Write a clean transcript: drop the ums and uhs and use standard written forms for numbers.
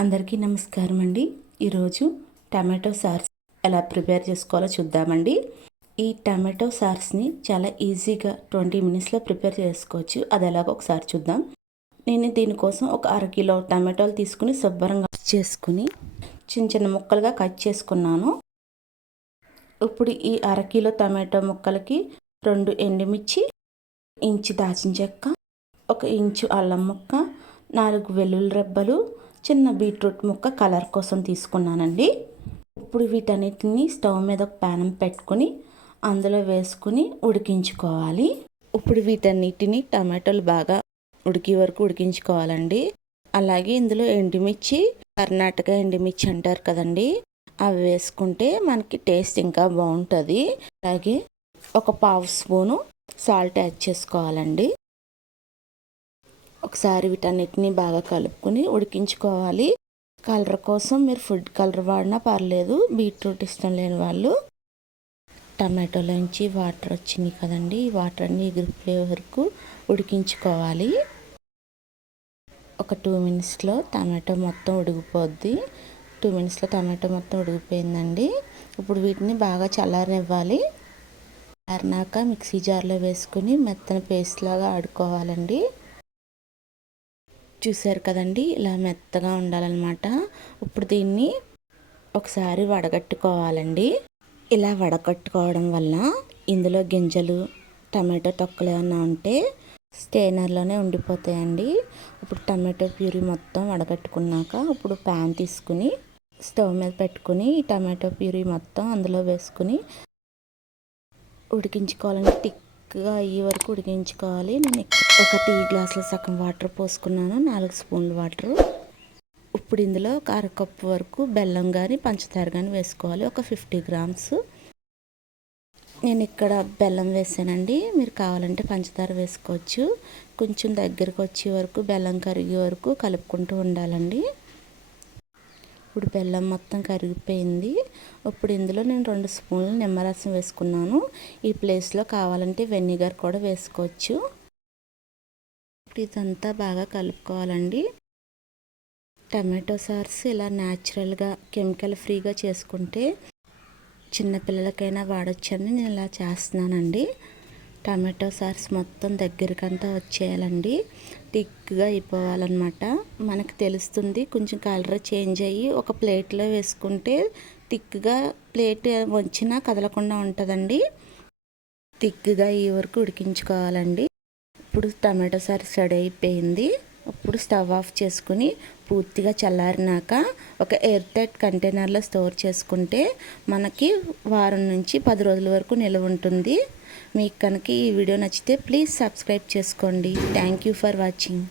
అందరికీ నమస్కారం అండి. ఈరోజు టమాటో సాస్ ఎలా ప్రిపేర్ చేసుకోవాలో చూద్దామండి. ఈ టమాటో సాస్ని చాలా ఈజీగా 20 మినిట్స్లో ప్రిపేర్ చేసుకోవచ్చు. అది ఎలాగో ఒకసారి చూద్దాం. నేను దీనికోసం ఒక అరకిలో టమాటోలు తీసుకుని శుభ్రంగా చేసుకుని చిన్న చిన్న ముక్కలుగా కట్ చేసుకున్నాను. ఇప్పుడు ఈ అరకిలో టమాటో ముక్కలకి 2 ఎండుమిర్చి, ఇంచు దాచిన చెక్క, 1 ఇంచు అల్లం ముక్క, 4 వెల్లుల్లి రెబ్బలు, చిన్న బీట్రూట్ ముక్క కలర్ కోసం తీసుకున్నానండి. ఇప్పుడు వీటన్నిటిని స్టవ్ మీద ఒక ప్యాన్ పెట్టుకుని అందులో వేసుకుని ఉడికించుకోవాలి. ఇప్పుడు వీటన్నిటిని టమాటోలు బాగా ఉడికే వరకు ఉడికించుకోవాలండి. అలాగే ఇందులో ఎండుమిర్చి, కర్ణాటక ఎండుమిర్చి అంటారు కదండి, అవి వేసుకుంటే మనకి టేస్ట్ ఇంకా బాగుంటుంది. అలాగే ఒక 1/2 స్పూను సాల్ట్ యాడ్ చేసుకోవాలండి. ఒకసారి వీటన్నిటిని బాగా కలుపుకొని ఉడికించుకోవాలి. కలర్ కోసం మీరు ఫుడ్ కలర్ వాడినా పర్లేదు, బీట్రూట్ ఇష్టం లేని వాళ్ళు. టమాటోలోంచి వాటర్ వచ్చినాయి కదండి, ఈ వాటర్ అన్నీ ఎగిరిపోయే వరకు ఉడికించుకోవాలి. ఒక 2 మినిట్స్లో టమాటో మొత్తం ఉడికిపోద్ది. 2 మినిట్స్లో టమాటో మొత్తం ఉడికిపోయిందండి. ఇప్పుడు వీటిని బాగా చల్లారనివ్వాలి. చల్లారినాక మిక్సీ జార్లో వేసుకుని మెత్తని పేస్ట్ లాగా ఆడుకోవాలండి. చూసారు కదండి, ఇలా మెత్తగా ఉండాలన్నమాట. ఇప్పుడు దీన్ని ఒకసారి వడగట్టుకోవాలండి. ఇలా వడగట్టుకోవడం వల్ల ఇందులో గింజలు, టమాటో తొక్కలు ఏమన్నా ఉంటే స్టెయినర్లోనే ఉండిపోతాయండి. ఇప్పుడు టమాటో ప్యూరీ మొత్తం వడగట్టుకున్నాక ఇప్పుడు ప్యాన్ తీసుకుని స్టవ్ మీద పెట్టుకుని ఈ టమాటో ప్యూరీ మొత్తం అందులో వేసుకుని ఉడికించుకోవాలండి. థిక్గా అయ్యే వరకు ఉడికించుకోవాలి. నేను ఒక టీ గ్లాసులో సగం వాటర్ పోసుకున్నాను, 4 స్పూన్లు వాటర్. ఇప్పుడు ఇందులో ఒక అరకప్పు వరకు బెల్లం కానీ పంచదార కానీ వేసుకోవాలి, ఒక 50 గ్రామ్స్. నేను ఇక్కడ బెల్లం వేసానండి, మీరు కావాలంటే పంచదార వేసుకోవచ్చు. కొంచెం దగ్గరకు వచ్చే వరకు బెల్లం కరిగే వరకు కలుపుకుంటూ ఉండాలండి. ఇప్పుడు బెల్లం మొత్తం కరిగిపోయింది. ఇప్పుడు ఇందులో నేను 2 స్పూన్లు నిమ్మరసం వేసుకున్నాను. ఈ ప్లేస్లో కావాలంటే వెనిగర్ కూడా వేసుకోవచ్చు. ఇప్పుడు ఇదంతా బాగా కలుపుకోవాలండి. టమాటో సాస్ ఇలా న్యాచురల్గా కెమికల్ ఫ్రీగా చేసుకుంటే చిన్నపిల్లలకైనా వాడొచ్చని నేను ఇలా చేస్తున్నానండి. టమాటో సాస్ మొత్తం దగ్గరికంతా వచ్చేయాలండి, థిక్గా అయిపోవాలన్నమాట. మనకు తెలుస్తుంది, కొంచెం కలర్ చేంజ్ అయ్యి ఒక ప్లేట్లో వేసుకుంటే థిక్గా ప్లేట్ వచ్చినా కదలకుండా ఉంటుందండి. థిక్గా ఈ వరకు ఉడికించుకోవాలండి. ఇప్పుడు టమాటో సాస్ రెడీ అయిపోయింది. ఇప్పుడు స్టవ్ ఆఫ్ చేసుకుని పూర్తిగా చల్లారినాక ఒక ఎయిర్ టైట్ కంటైనర్లో స్టోర్ చేసుకుంటే మనకి వారం నుంచి 10 రోజుల వరకు నిల్వ ఉంటుంది. మీకు కనుక ఈ వీడియో నచ్చితే ప్లీజ్ సబ్స్క్రైబ్ చేసుకోండి. Thank you for watching.